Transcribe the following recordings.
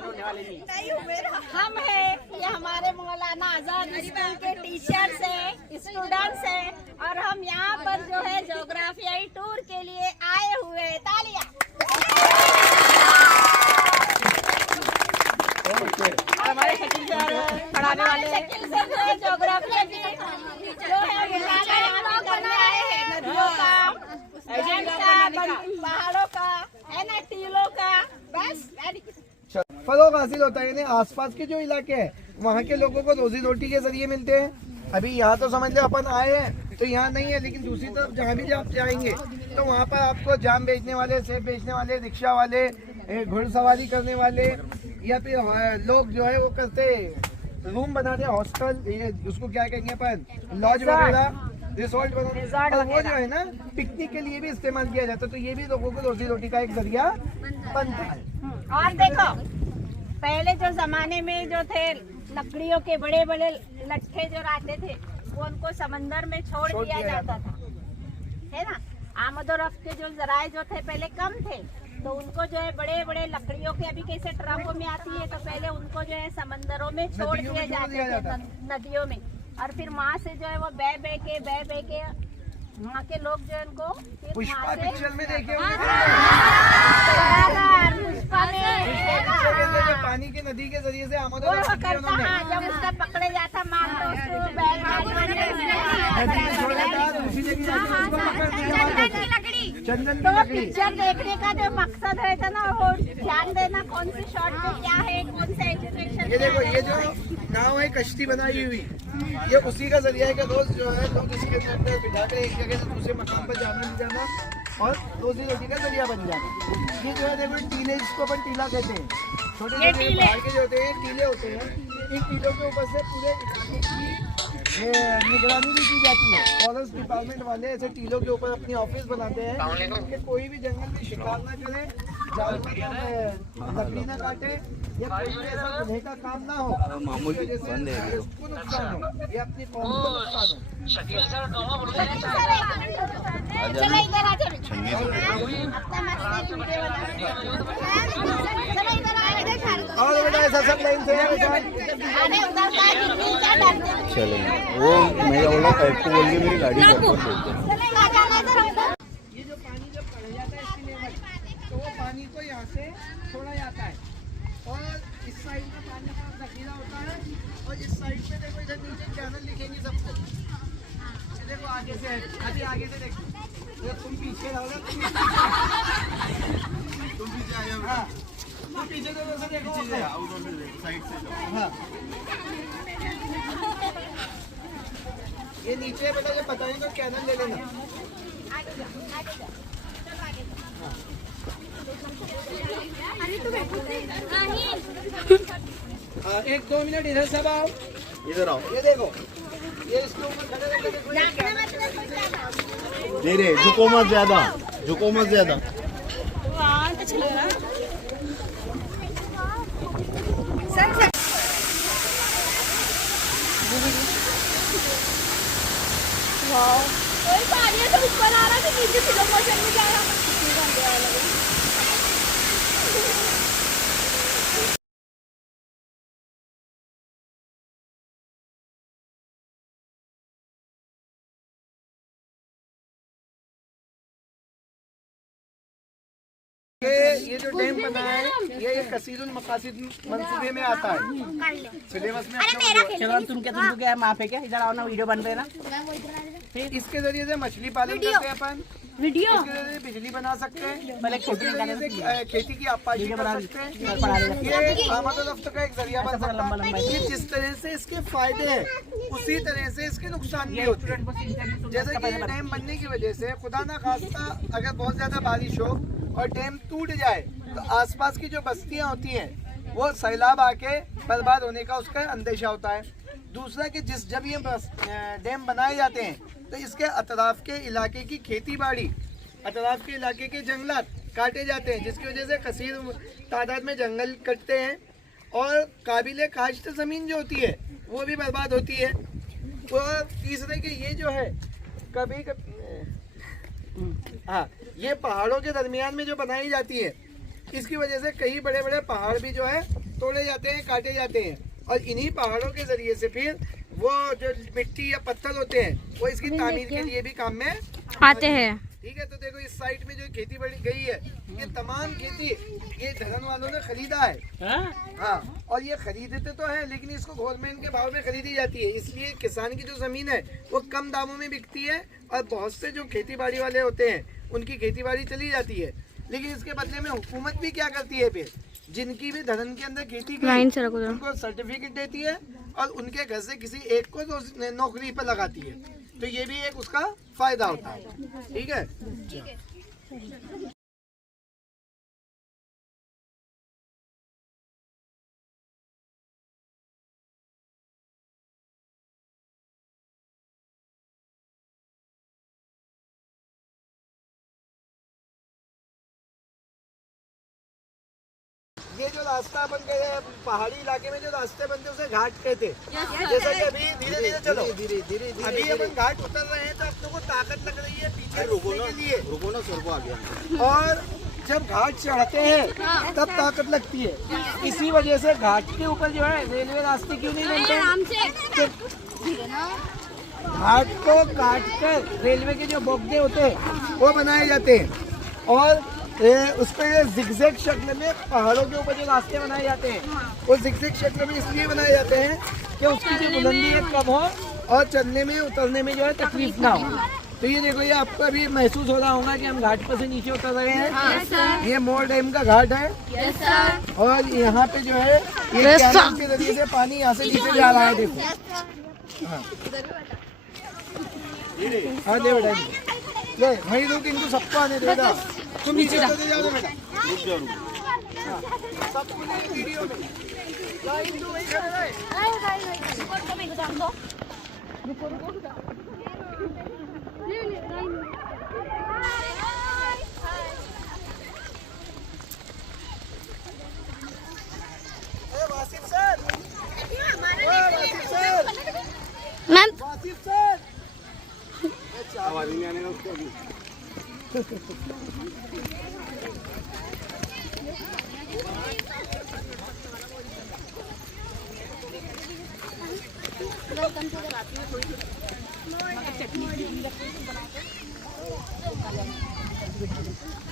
होने वाले नहीं। हम है ये हमारे मौलाना आजाद स्कूल के टीचर्स हैं, स्टूडेंट्स हैं और हम यहाँ पर जो है ज्योग्राफियाई टूर के लिए आए हुए हैं। तालियां। हमारे शकील सर पढ़ाने वाले शकील सर जो है ज्योग्राफी की जो है यहाँ करने आए हैं, नदियों का, पहाड़ों का है ना, टीलों का, बस फरोग हासिल होता है। यानी आसपास के जो इलाके हैं वहाँ के लोगों को रोजी रोटी के जरिए मिलते हैं। अभी यहाँ तो समझ लो अपन आए हैं तो यहाँ नहीं है, लेकिन दूसरी तरफ जहाँ भी आप जाएंगे तो वहाँ पर आपको जाम बेचने वाले, सेब बेचने वाले, रिक्शा वाले, घुड़सवारी करने वाले या फिर लोग जो है वो करते रूम बनाते, हॉस्टल, ये उसको क्या कहेंगे अपन, लॉज वगैरह, रिसोर्ट बनाते, वो जो है ना पिकनिक के लिए भी इस्तेमाल किया जाता है। तो ये भी लोगों को रोजी रोटी का एक जरिया बनता है। और देखो पहले जो जमाने में जो थे लकड़ियों के बड़े बड़े लट्ठे जो रहते थे वो उनको समंदर में छोड़ दिया जाता था, है ना। आमद और रफ्त के जो जराए जो थे पहले कम थे, तो उनको जो है बड़े बड़े लकड़ियों के अभी कैसे ट्रकों में आती है, तो पहले उनको जो है समंदरों में छोड़ दिए जाते थे, नदियों में। और फिर वहाँ से जो है वो बह के वहाँ के लोग जो है उनको पुष्पा पिक्चर में देखे पानी के नदी के जरिए से आमद जब उसका पकड़े जाता मान लो चंदन तो पिक्चर देखने का जो मकसद रहता ना वो ध्यान देना कौन सी शॉट पे क्या है, कौन सा एजुकेशन। ये देखो ये जो नाव है कश्ती बनाई हुई, ये उसी का जरिया है कि रोज जो है लोग इसके अंदर बिठा कर एक जगह से दूसरे मकाम पर जाना नहीं जाना और रोजी रोटी का जरिया बन जाना। ये जो है देखो टीले, जिसको अपन टीला कहते हैं, छोटे छोटे बाहर के जो होते हैं टीले होते हैं, इन टीलों के ऊपर से पूरे इलाके की निगरानी भी की जाती है। फॉरेस्ट डिपार्टमेंट वाले ऐसे टीलों के ऊपर अपनी ऑफिस बनाते हैं कि कोई भी जंगल में शिकार ना करे, जानवर लकड़ी ना काटे या कोई भी ऐसा गुनाह का काम ना हो उसको नुकसान हो या अपनी कौम को नुकसान हो। चलो इधर आ और बेटा ऐसा सब लाइन से चले वो मैं बोला टाइप को बोल के मेरी गाड़ी कर दो। ये जो पानी जब पड़ जाता है इसके लेवल, तो वो पानी को यहाँ से छोड़ा जाता है और इस साइड में पानी का जखीरा होता है और इस साइड पे देखो इधर नीचे चैनल लिखेंगे सबको। देखो आगे से, अभी आगे से देखो, ये तुम पीछे रहोगे, तुम पीछे आ जाओ। हाँ तुम पीछे देखो, ऐसे देखो साइड से। हाँ ये नीचे बेटा ये बताएं तो चैनल ले लेना। हाँ 1-2 मिनट इधर सब आओ, इधर आओ। ये देखो ये इसके ऊपर खड़े रहकर देखो ये नहीं रे, झुको मत ज्यादा, झुको मत ज्यादा। कोई पानी है तो ऊपर आ रहा है, नीचे स्लो मोशन में जा रहा है। ये जो डैम बना है ये कसीरुल मकासिद मंसूबे में आता है, सिलेबस में। चलो तुम क्या माफ है क्या, इधर आओ ना, वीडियो बन रहे ना। इसके जरिए से मछली पालन करते हैं अपन, वीडियो इसके जरिए बिजली बना सकते हैं, पहले खेती की आबादी बना सकते हैं। ये आमद और रफ्त का एक जरिया बन सकता है। ये जिस तरह से इसके फायदे हैं उसी तरह से इसके नुकसान भी होते हैं। जैसे कि डैम बनने की वजह से खुदा ना खास्ता अगर बहुत ज्यादा बारिश हो और डैम टूट जाए तो आसपास की जो बस्तियां होती हैं वो सैलाब आके बर्बाद होने का उसका अंदेशा होता है। दूसरा कि जब ये डैम बनाए जाते हैं तो इसके अतराफ के इलाके की खेती बाड़ी, अतराफ के इलाके के जंगलात काटे जाते हैं, जिसकी वजह से कसीर तादाद में जंगल कटते हैं और काबिल काश्त ज़मीन जो होती है वो भी बर्बाद होती है। और तीसरे कि ये जो है कभी हाँ ये पहाड़ों के दरमियान में जो बनाई जाती है इसकी वजह से कई बड़े बड़े पहाड़ भी जो है तोड़े जाते हैं, काटे जाते हैं, और इन्हीं पहाड़ों के जरिए से फिर वो जो मिट्टी या पत्थर होते हैं वो इसकी तामीर के लिए भी काम में आते हैं। ठीक है, तो देखो इस साइड में जो खेती बड़ी गई है, ये तमाम खेती ये धरन वालों ने खरीदा है। हाँ, और ये खरीदते तो है लेकिन इसको गवर्नमेंट के भाव में खरीदी जाती है, इसलिए किसान की जो जमीन है वो कम दामों में बिकती है, और बहुत से जो खेती बाड़ी वाले होते हैं उनकी खेती बाड़ी चली जाती है। लेकिन इसके बदले में हुकूमत भी क्या करती है, फिर जिनकी भी धरन के अंदर खेती की उनको सर्टिफिकेट देती है और उनके घर से किसी एक को तो नौकरी पर लगाती है, तो ये भी एक उसका फायदा होता है। ठीक है, ये जो रास्ता अपन कह रहे हैं, पहाड़ी इलाके में जो रास्ते बनते हैं उसे घाट कहते हैं। जैसा कि अभी धीरे धीरे चलो, धीरे अभी अपन घाट उतर रहे हैं तो अपनों को ताकत लग रही है पीछे रुकने के लिए, रुको ना सर को आ गया। और जब घाट चढ़ते हैं तब ताकत लगती है, इसी वजह से घाट के ऊपर जो है रेलवे रास्ते क्यों नहीं बनते, घाट को काट कर रेलवे के जो बोगदे होते हैं वो बनाए जाते हैं, और उस पर जिगजैग शक्ल में पहाड़ों के ऊपर जो रास्ते बनाए जाते हैं वो जिगजैग शक्ल में इसलिए बनाए जाते हैं कि उसकी जो बुलंदी है कम हो और चलने में उतरने में जो है तकलीफ ना हो। तो ये देखो, ये आपको अभी महसूस हो रहा होगा कि हम घाट पर से नीचे उतर रहे हैं। ये मोर डैम का घाट है, और यहाँ पे जो है ये कैनाल के जरिए से पानी यहाँ से नीचे जा रहा है। देखो हाँ दे बेटा, ले वही रुक, इनको सबको आने दे बेटा, तुम नीचे जा दो बेटा, सबको वीडियो में Wasif sir, Wasif sir, Wasif sir, आवाज नहीं आने का उसको अभी।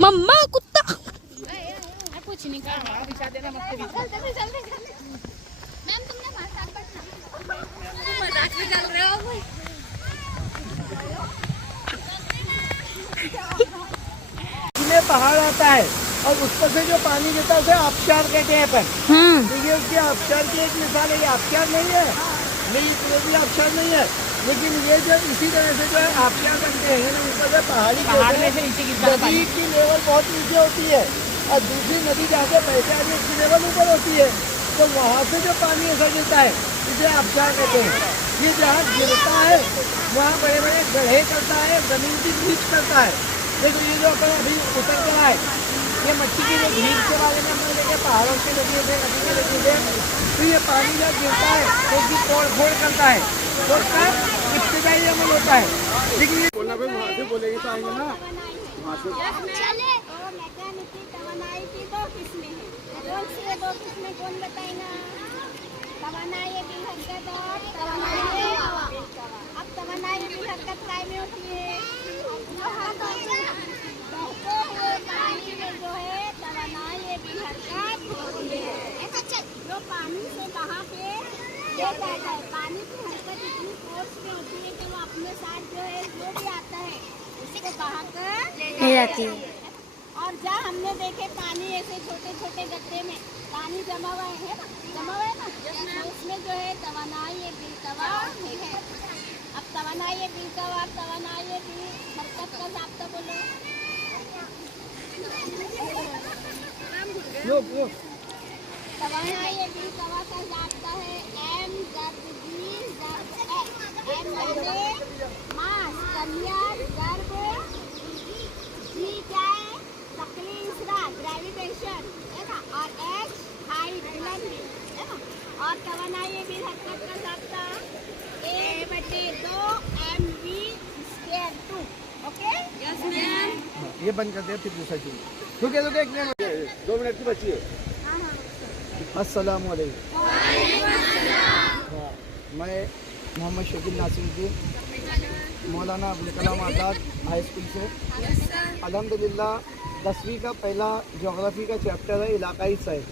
मम्मा कुत्ता कुछ नहीं कर रहा, बिछा देना मत मैम, तुमने हमारे साथ बैठना, मजाक भी कर रहे हो। में पहाड़ आता है और उस पर से जो पानी गिरता है उसे आबशार कहते हैं अपन। देखिए उसकी आबशार की एक मिसाल है, ये आबशार नहीं है, ये भी आबशार नहीं है, लेकिन ये जब इसी तरह से जो है आबशार बनते हैं ना, ऊपर से पहाड़ में से नीचे नदी की लेवल बहुत नीचे होती है और दूसरी नदी जाके बहते आती है, उसकी लेवल ऊपर होती है, तो वहाँ से जो पानी ऐसा गिरता है इसे आबशार कहते हैं। ये जहाँ गिरता है वहाँ बड़े बड़े गड्ढे करता है, जमीन की नीच करता है। देखो ये जो अपन अभी उतर कर आए, ये मिट्टी की जो भीड़ के बारे में हमने देखे, पहाड़ों के नदी से नदी के नदी से, तो ये पानी जब गिरता है तो उसकी तोड़ फोड़ करता है, तो उसका इब्तिदाई अमल होता है। लेकिन ये बोलना भाई वहाँ से बोलेंगे तो आएंगे ना वहाँ से। कौन बताएगा? तवानाई की हरकत और अब तवानाई की हरकत काय में होती है? बहते हुए पानी में जो है तवानाई की हरकत होती है, जो पानी से बहा के ले जाता है। पानी की हरकत इतनी फोर्स में होती है कि वो अपने साथ जो है जो भी आता है उसको बहा कर ले जाती है। और जहाँ हमने देखे पानी ऐसे छोटे छोटे गड्ढे में पानी जमा हुआ है ना, तो उसमें जो है तवानाई बिलतवा है। अब तवानाई बिलतवा, तवानाई भी हरकत का ज़ाब्ता बोलो। तवानाई बिलतवा का ज़ाब्ता है M ज़र्ब B ज़र्ब X। M माने मास, कलिया, ज़र्ब G क्या है? शक्ली इसरा, ग्रेविटेशन है ना, और H हाइट, बुलंदी है ना, और तवानाई भी हरकत का ज़ाब्ता A/2 mv²2। Okay, yes ma'am. ये बंद कर दिया, फिर दूसरा शुरू। रुके एक मिनट। 2 मिनट की बची है। अस्सलाम वालेकुम। हाँ, मैं मोहम्मद शकील नासिरुद्दीन मौलाना अबुल कलाम आज़ाद हाई स्कूल से अल्हम्दुलिल्लाह 10वीं का पहला ज्योग्राफी का चैप्टर है इलाकाई सैर,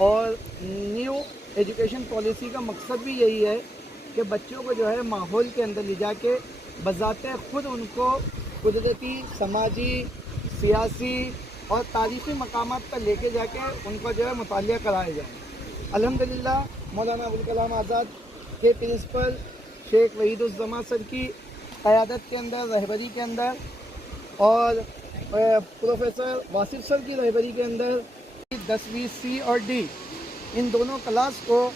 और न्यू एजुकेशन पॉलिसी का मकसद भी यही है कि बच्चों को जो है माहौल के अंदर ले जाके बज़ाते खुद उनको कुदरती, समाजी, सियासी और तारीख़ी मकामात पर लेके जाके उनको जो है मुतालिया कराया जाए। अल्हम्दुलिल्लाह मौलाना अबुल कलाम आज़ाद के प्रिंसिपल शेख वहीदुज़्ज़मा सर की क़यादत के अंदर, रहबरी के अंदर, और प्रोफेसर वासिफ सर की रहबरी के अंदर 10वीं C और D इन दोनों क्लास को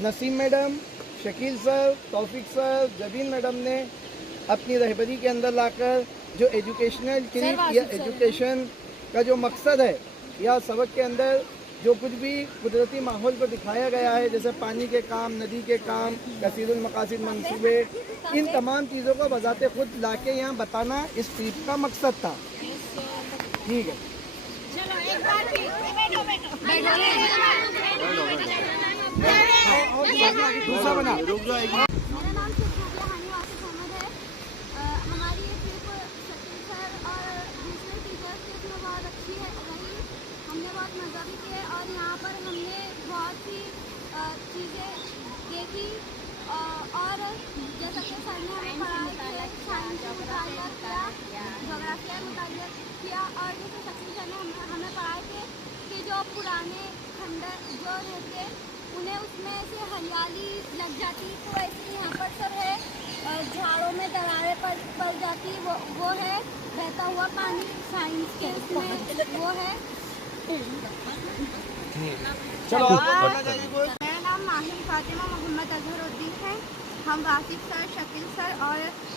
नसीम मैडम, शकील सर, तौफीक सर, जबीन मैडम ने अपनी रहबरी के अंदर लाकर जो एजुकेशनल ट्रिप या एजुकेशन का जो मकसद है या सबक के अंदर जो कुछ भी कुदरती माहौल को दिखाया गया है, जैसे पानी के काम, नदी के काम, कसीरुल मकासिद मंसूबे, इन तमाम चीज़ों को बजाते खुद लाके यहाँ बताना इस ट्रिप का मकसद था। ठीक है, चलो एक बार भी दूसरा बना। रुक जाओ एक मिनट। मेरा नाम शेख हानी वासिफ अहमद है। हमारी ये ट्रिप शकील सर और दूसरे टीचर्स के इसमें बहुत अच्छी है रही। हमने बहुत मज़ा भी किया और यहाँ पर हमने बहुत सी चीज़ें देखी, और जैसा कि सर ने हमें पढ़ाई की, साइंस से मुताल्लिक़ किया, जोग्राफी से मुताल्लिक़ किया, और जैसे शकील सर ने हमें पढ़ाई कि जो पुराने खंडर जो रहते उन्हें उसमें ऐसे हरियाली लग जाती, तो ऐसे यहाँ पर सब है झाड़ों में दरारें पड़ जाती, वो है बहता हुआ पानी। साइंस के उसमें वो है। चलो मेरा नाम माहिर फातिमा मोहम्मद अजहरुद्दीन है। हम वासिफ सर, शकील सर और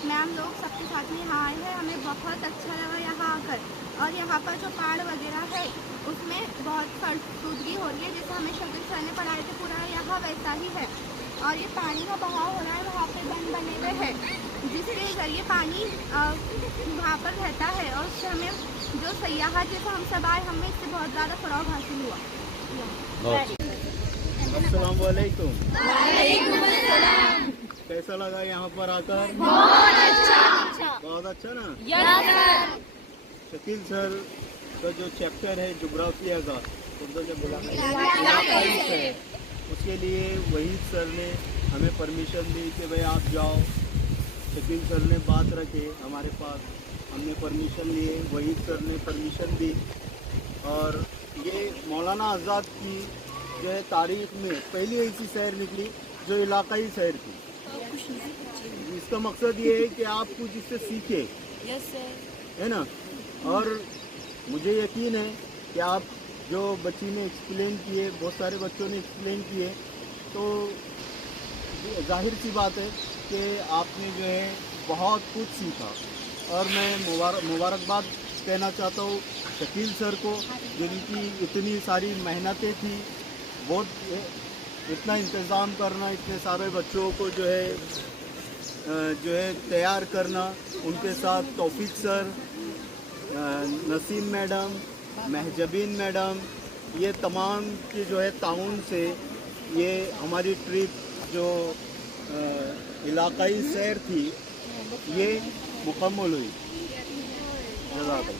मैम लोग सबके साथ में यहाँ आए हैं। हमें बहुत अच्छा लगा यहाँ आकर, और यहाँ पर जो पहाड़ वगैरह है उसमें बहुत फरसूदगी हो रही है, जैसे हमें शकील सर ने पढ़ाए थे पूरा यहाँ वैसा ही है। और ये पानी का बहाव हो रहा है, वहाँ पे बंद बने हुए हैं जिसके ज़रिए पानी वहाँ पर रहता है, और उससे हमें जो सयाहत जैसे हम सब आए, हमें इससे बहुत ज़्यादा फ़राग हासिल हुआ। अस्सलाम वालेकुम। कैसा लगा यहाँ पर आकर? बहुत अच्छा ना? शकील सर का जो चैप्टर है जोग्राफी आज़ाद, उर्दू में बोला इलाकाई सैर, उसके लिए वहीद सर ने हमें परमिशन दी कि भाई आप जाओ। शकील सर ने बात रखे हमारे पास, हमने परमिशन लिए, वहीद सर ने परमिशन दी, और ये मौलाना आज़ाद की जो है तारीख़ में पहली ऐसी सैर निकली जो इलाकाई सैर थी। इसका मकसद ये है कि आप कुछ इससे सीखें, है ना? और मुझे यकीन है कि आप जो बच्ची ने एक्सप्लेन किए, बहुत सारे बच्चों ने एक्सप्लेन किए, तो जाहिर सी बात है कि आपने जो है बहुत कुछ सीखा। और मैं मुबारकबाद कहना चाहता हूँ शकील सर को, जिनकी इतनी सारी मेहनतें थी, बहुत इतना इंतज़ाम करना, इतने सारे बच्चों को जो है तैयार करना, उनके साथ Taufiq sir, Naseem madam, Mahjabeen madam, ये तमाम की जो है ताउन से ये हमारी ट्रिप जो इलाकाई सैर थी ये मुकम्मल हुई। जज़ाकल्लाह।